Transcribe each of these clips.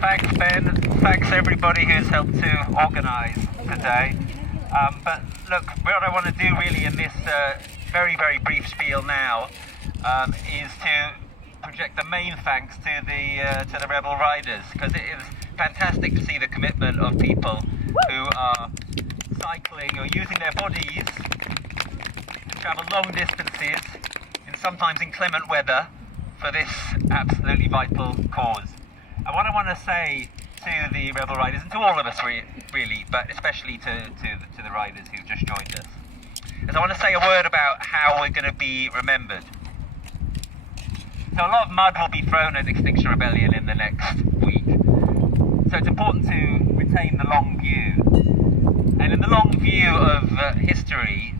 Thanks, Ben. Thanks everybody who's helped to organise today. But look, what I want to do really in this very, very brief spiel now is to project the main thanks to the Rebel Riders, because it is fantastic to see the commitment of people who are cycling or using their bodies to travel long distances, and sometimes inclement weather, for this absolutely vital cause. And what I want to say to the Rebel Riders, and to all of us really, but especially to the riders who've just joined us, is I want to say a word about how we're going to be remembered. So a lot of mud will be thrown at Extinction Rebellion in the next week. So it's important to retain the long view. And in the long view of history,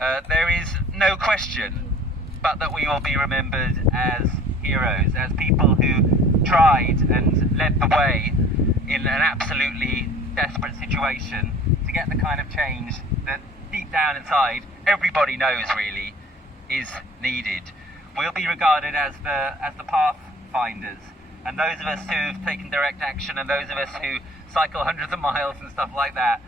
there is no question but that we will be remembered as heroes, as people who tried and led the way in an absolutely desperate situation to get the kind of change that deep down inside everybody knows really is needed. We'll be regarded as the pathfinders, and those of us who've taken direct action and those of us who cycle hundreds of miles and stuff like that,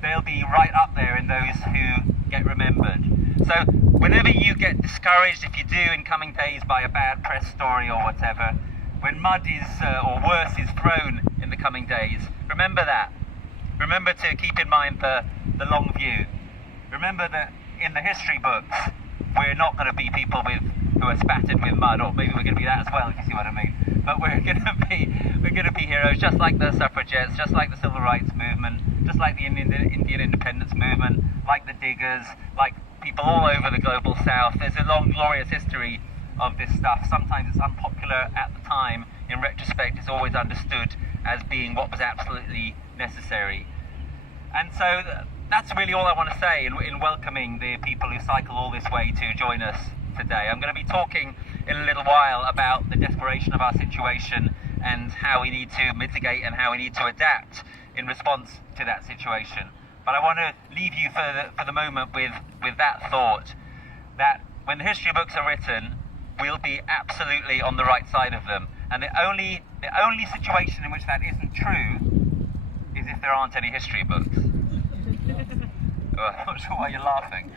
they'll be right up there in those who get remembered. So whenever you get discouraged, if you do in coming days, by a bad press story or whatever, when mud is, or worse, is thrown in the coming days, remember that. Remember to keep in mind the long view. Remember that in the history books, we're not going to be people who are spattered with mud, or maybe we're going to be that as well, if you see what I mean. But we're going to be heroes, just like the suffragettes, just like the civil rights movement, just like the Indian independence movement, like the diggers, like people all over the global south. There's a long, glorious history of this stuff. Sometimes it's unpopular at the time. In retrospect, it's always understood as being what was absolutely necessary. And so that's really all I want to say in welcoming the people who cycle all this way to join us today. I'm going to be talking in a little while about the desperation of our situation and how we need to mitigate and how we need to adapt in response to that situation. But I want to leave you for the moment with that thought, that when the history books are written, we'll be absolutely on the right side of them. And the only situation in which that isn't true is if there aren't any history books. I'm not sure why you're laughing.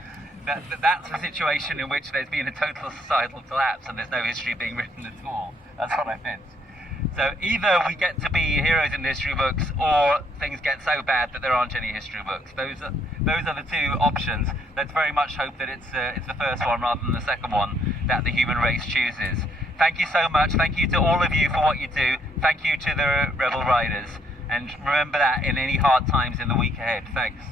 That's a situation in which there's been a total societal collapse and there's no history being written at all. That's what I meant. So either we get to be heroes in the history books, or things get so bad that there aren't any history books. Those are the two options. Let's very much hope that it's the first one rather than the second one that the human race chooses. Thank you so much. Thank you to all of you for what you do. Thank you to the Rebel Riders. And remember that in any hard times in the week ahead. Thanks.